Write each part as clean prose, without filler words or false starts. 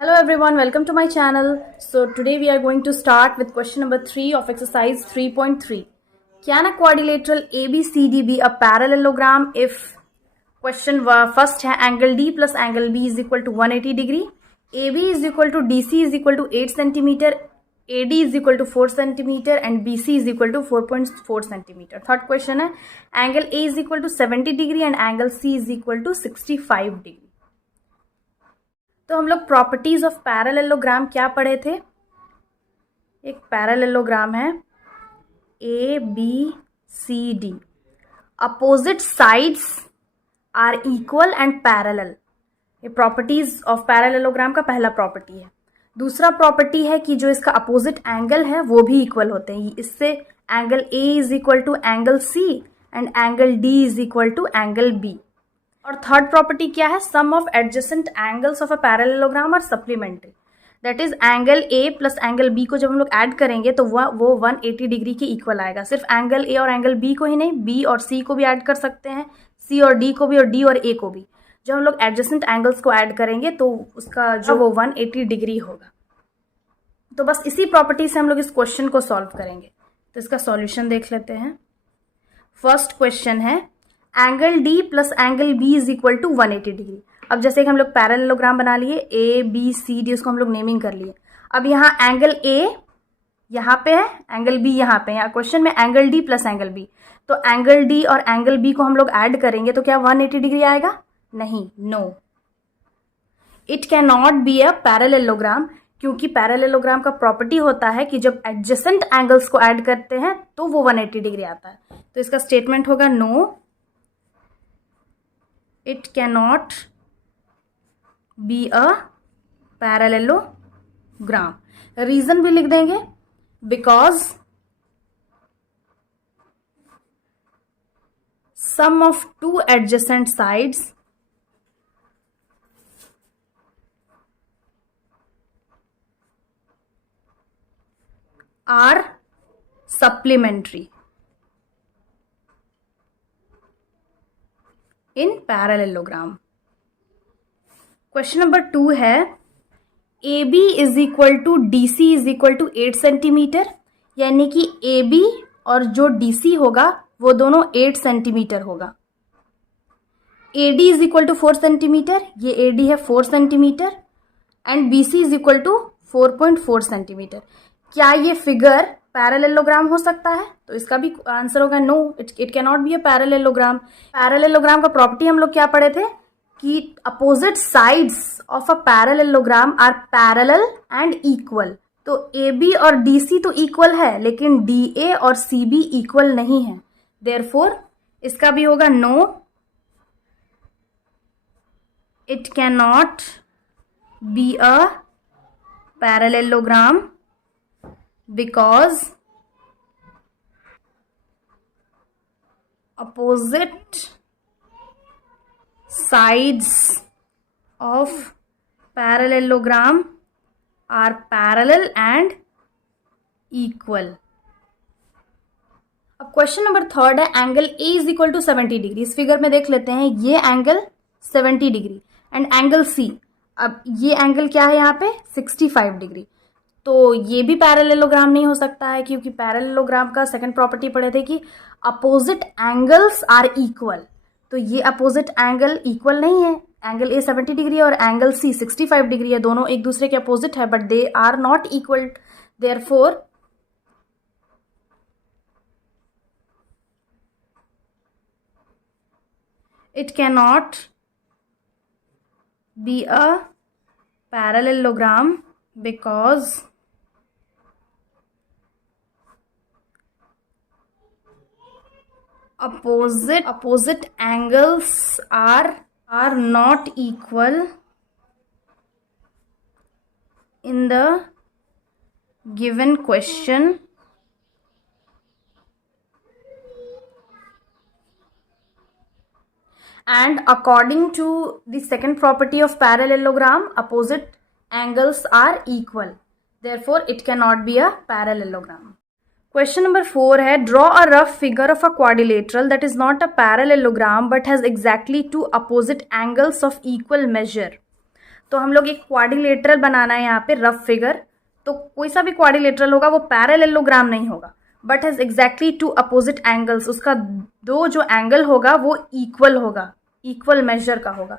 Hello everyone, welcome to my channel. So today we are going to start with question number 3 of exercise 3.3. Can a quadrilateral ABCD be a parallelogram if question first है angle D plus angle B is equal to 180 degree, AB is equal to DC is equal to 8 centimeter, AD is equal to 4 centimeter and BC is equal to 4.4 centimeter. Third question है angle A is equal to 70 degree and angle C is equal to 65 degree. तो हम लोग properties of parallelogram क्या पढ़े थे? एक parallelogram है A B C D, opposite sides are equal and parallel. ये प्रॉपर्टीज ऑफ पैरेललोग्राम का पहला प्रॉपर्टी है. दूसरा प्रॉपर्टी है कि जो इसका अपोजिट एंगल है वो भी इक्वल होते हैं. इससे angle A is equal to angle C and angle D is equal to angle B. और थर्ड प्रॉपर्टी क्या है? Sum of adjacent angles of a parallelogram are supplementary. That is angle A plus angle B को जब हम लोग add करेंगे तो वो 180 डिग्री के इक्वल आएगा. सिर्फ एंगल ए और एंगल बी को ही नहीं, बी और सी को भी ऐड कर सकते हैं, सी और डी को भी, और डी और ए को भी. जब हम लोग एडजेसेंट एंगल्स को ऐड करेंगे तो उसका जो वो 180 डिग्री होगा. तो बस इसी प्रॉपर्टी से हम लोग इस क्वेश्चन को सॉल्व करेंगे. तो इसका सॉल्यूशन देख लेते हैं. फर्स्ट क्वेश्चन है angle D plus angle B is equal to 180 degree. अब जैसे कि हम लोग पैरेललोग्राम बना लिए, ए बी सी डी, उसको हम लोग नेमिंग कर लिए. अब यहाँ एंगल ए यहाँ पे है, एंगल बी यहाँ पे. यहाँ क्वेश्चन में angle D plus angle B, तो एंगल डी और एंगल बी को हम लोग ऐड करेंगे तो क्या 180 डिग्री आएगा? नहीं, no. It can not be a parallelogram, क्योंकि पैरेललोग्राम का प्रॉपर्टी होता है कि जब एडजेसेंट एंगल्स को ऐड करते हैं तो वो 180 डिग्री आता है. तो इसका स्टेटमेंट होगा no, it cannot be a parallelogram. Reason भी लिख देंगे, because sum of two adjacent sides are supplementary in parallelogram. Question number 2 है A B is equal to D C is equal to 8 centimetre, यानी कि A B और जो D C होगा वो दोनों 8 सेंटीमीटर होगा. A D is equal to 4 centimetre, ये ए डी है 4 centimetre, and B C is equal to 4.4 centimetre. क्या ये फिगर पैरेललोग्राम हो सकता है? तो इसका भी आंसर होगा no, it can not be a parallelogram. Parallelogram का प्रॉपर्टी हम लोग क्या पढ़े थे कि opposite sides of a parallelogram are parallel and equal. तो ए बी और डी सी तो इक्वल है, लेकिन डी ए और सी बी इक्वल नहीं है. देयरफॉर इसका भी होगा no, it can not be a parallelogram because opposite sides of parallelogram are parallel and equal. अब क्वेश्चन नंबर 3 है angle A is equal to 70 degree. इस फिगर में देख लेते हैं, ये angle 70 degree and angle C. अब ये एंगल क्या है यहाँ पे? 65 डिग्री. तो ये भी पैरेललोग्राम नहीं हो सकता है, क्योंकि पैरेललोग्राम का सेकंड प्रॉपर्टी पढ़े थे कि अपोजिट एंगल्स आर इक्वल. तो ये अपोजिट एंगल इक्वल नहीं है. एंगल ए 70 डिग्री और एंगल सी 65 डिग्री है, दोनों एक दूसरे के अपोजिट है, but they are not equal. Therefore it cannot be a parallelogram because opposite angles are not equal in the given question and according to the second property of parallelogram opposite angles are equal. Therefore it cannot be a parallelogram. Question number 4 है draw a rough figure of a quadrilateral that is not a parallelogram but has exactly two opposite angles of equal measure. तो हम लोग एक quadrilateral बनाना है यहाँ पे rough figure. तो कोई सा भी क्वाड्रिलेटरल होगा वो पैरेललोग्राम नहीं होगा, but has exactly two opposite angles. उसका दो जो एंगल होगा वो इक्वल होगा, इक्वल मेजर का होगा।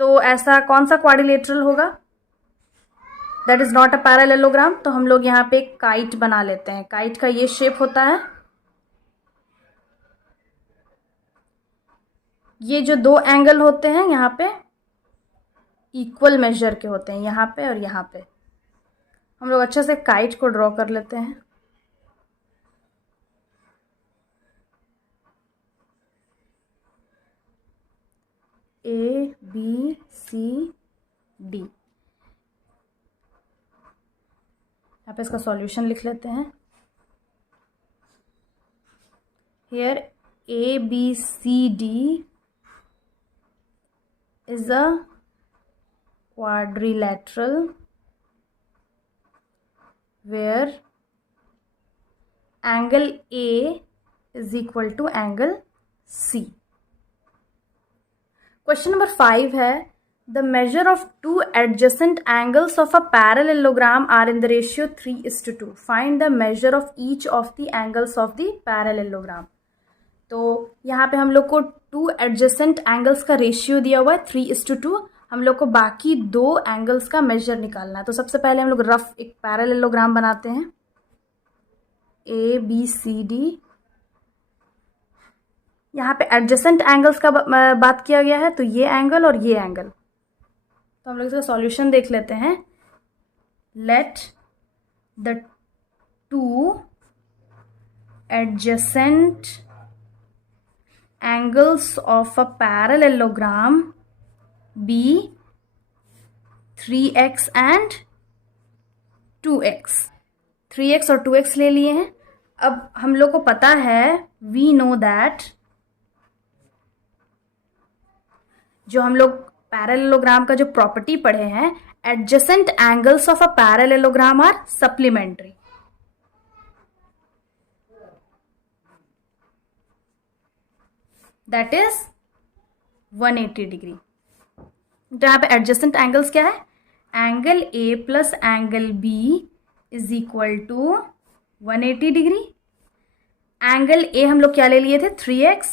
तो ऐसा कौन सा क्वाड्रिलेटरल होगा? That is not a parallelogram. तो हम लोग यहाँ पे काइट बना लेते हैं। काइट का ये शेप होता है। ये जो दो एंगल होते हैं यहाँ पे इक्वल मेजर के होते हैं, यहाँ पे और यहाँ पे। हम लोग अच्छे से काइट को ड्रॉ कर लेते हैं। A B C D. यहाँ पे इसका सॉल्यूशन लिख लेते हैं। Here A B C D is a quadrilateral where angle A is equal to angle C. Question number 5 है, the measure of two adjacent angles of a parallelogram are in the ratio 3:2. Find the measure of each of the angles of the parallelogram. तो यहाँ पे हम लोग को two adjacent angles का ratio दिया हुआ है 3:2। हम लोग को बाकी दो एंगल्स का मेजर निकालना है। तो सबसे पहले हम लोग रफ एक पैरेललोग्राम बनाते हैं। A B C D. यहाँ पे एडजेसेंट एंगल्स का बात किया गया है, तो ये एंगल और ये एंगल। तो हम लोग इसका सॉल्यूशन देख लेते हैं। Let the two adjacent angles of a parallelogram be 3x and 2x। 3x और 2x ले लिए हैं। अब हम लोग को पता है, we know that जो हम लोग पैरेललोग्राम का जो प्रॉपर्टी पढ़े हैं, adjacent angles of a parallelogram are supplementary. That is 180 degree. तो यहाँ पे एडजेसेंट एंगल्स क्या है? Angle A plus angle B is equal to 180 degree. Angle A हम लोग क्या ले लिए थे? 3x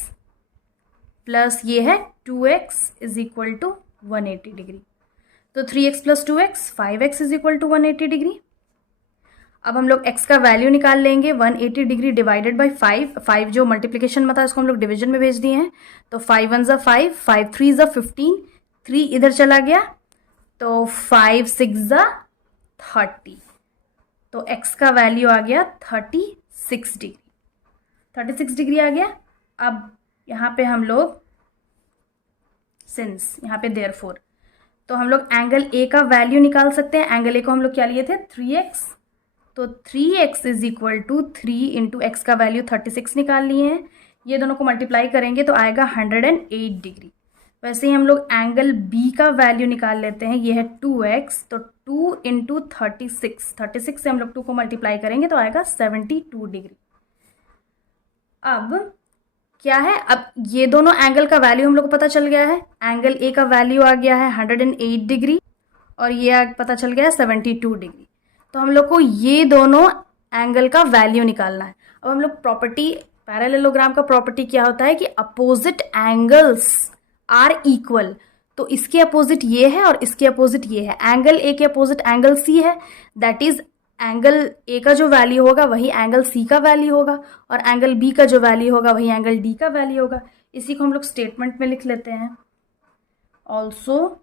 प्लस ये है 2x is equal to 180 degree. तो 3x plus 2x 5x is equal to 180 degree. अब हम लोग x का वैल्यू निकाल लेंगे। 180 डिग्री डिवाइडेड बाई 5। 5 जो मल्टीप्लिकेशन में था उसको हम लोग डिवीजन में भेज दिए हैं। तो 5 1 ज़ा 5, 5 3 ज़ा 15, 3 इधर चला गया, तो 5 6 ज़ा 30। तो x का वैल्यू आ गया 36 डिग्री। 36 डिग्री आ गया। अब यहाँ पे हम लोग सिंस यहाँ पे देयरफॉर, तो हम लोग एंगल ए का वैल्यू निकाल सकते हैं। एंगल ए को हम लोग क्या लिए थे? 3x। तो 3x is equal to 3 into x का वैल्यू 36 निकाल लिए हैं। ये दोनों को मल्टीप्लाई करेंगे तो आएगा 108 डिग्री। वैसे ही हम लोग एंगल बी का वैल्यू निकाल लेते हैं। ये है 2x, तो 2 इंटू 36 से हम लोग 2 को मल्टीप्लाई करेंगे तो आएगा 72 डिग्री। अब क्या है? अब ये दोनों एंगल का वैल्यू हम लोग को पता चल गया है। एंगल ए का वैल्यू आ गया है 108 डिग्री और ये पता चल गया है 72 डिग्री। तो हम लोग को ये दोनों एंगल का वैल्यू निकालना है। अब हम लोग प्रॉपर्टी, पैरेललोग्राम का प्रॉपर्टी क्या होता है कि अपोजिट एंगल्स आर इक्वल। तो इसके अपोजिट ये है और इसके अपोजिट ये है। एंगल ए के अपोजिट एंगल सी है, दैट इज एंगल ए का जो वैल्यू होगा वही एंगल सी का वैल्यू होगा और एंगल बी का जो वैल्यू होगा वही एंगल डी का वैल्यू होगा। इसी को हम लोग स्टेटमेंट में लिख लेते हैं। ऑल्सो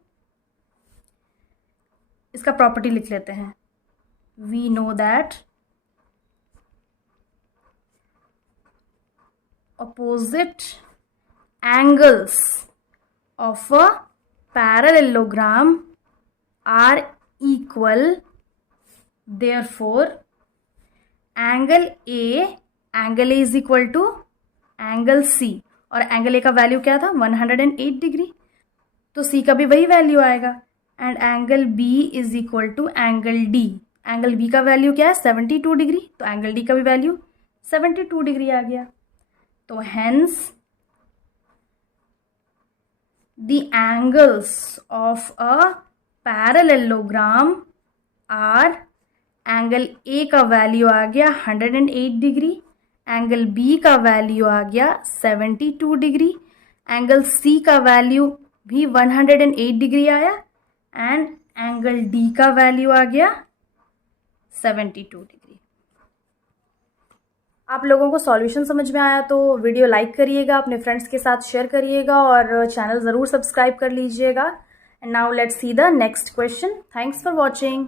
इसका प्रॉपर्टी लिख लेते हैं। We know that opposite angles of a parallelogram are equal, therefore angle A is equal to angle C और एंगल A का वैल्यू क्या था? 108 डिग्री। तो C का भी वही वैल्यू आएगा। And angle B is equal to angle D। Angle B का वैल्यू क्या है? 72 डिग्री। तो एंगल डी का भी वैल्यू 72 डिग्री आ गया। तो hence the angles of a parallelogram are, angle A का वैल्यू आ गया 108 डिग्री, एंगल बी का वैल्यू आ गया 72 डिग्री, एंगल सी का वैल्यू भी 108 डिग्री आया एंड एंगल डी का वैल्यू आ गया 72 डिग्री। आप लोगों को सॉल्यूशन समझ में आया तो वीडियो लाइक करिएगा, अपने फ्रेंड्स के साथ शेयर करिएगा और चैनल ज़रूर सब्सक्राइब कर लीजिएगा। And now let's see the next question. Thanks for watching.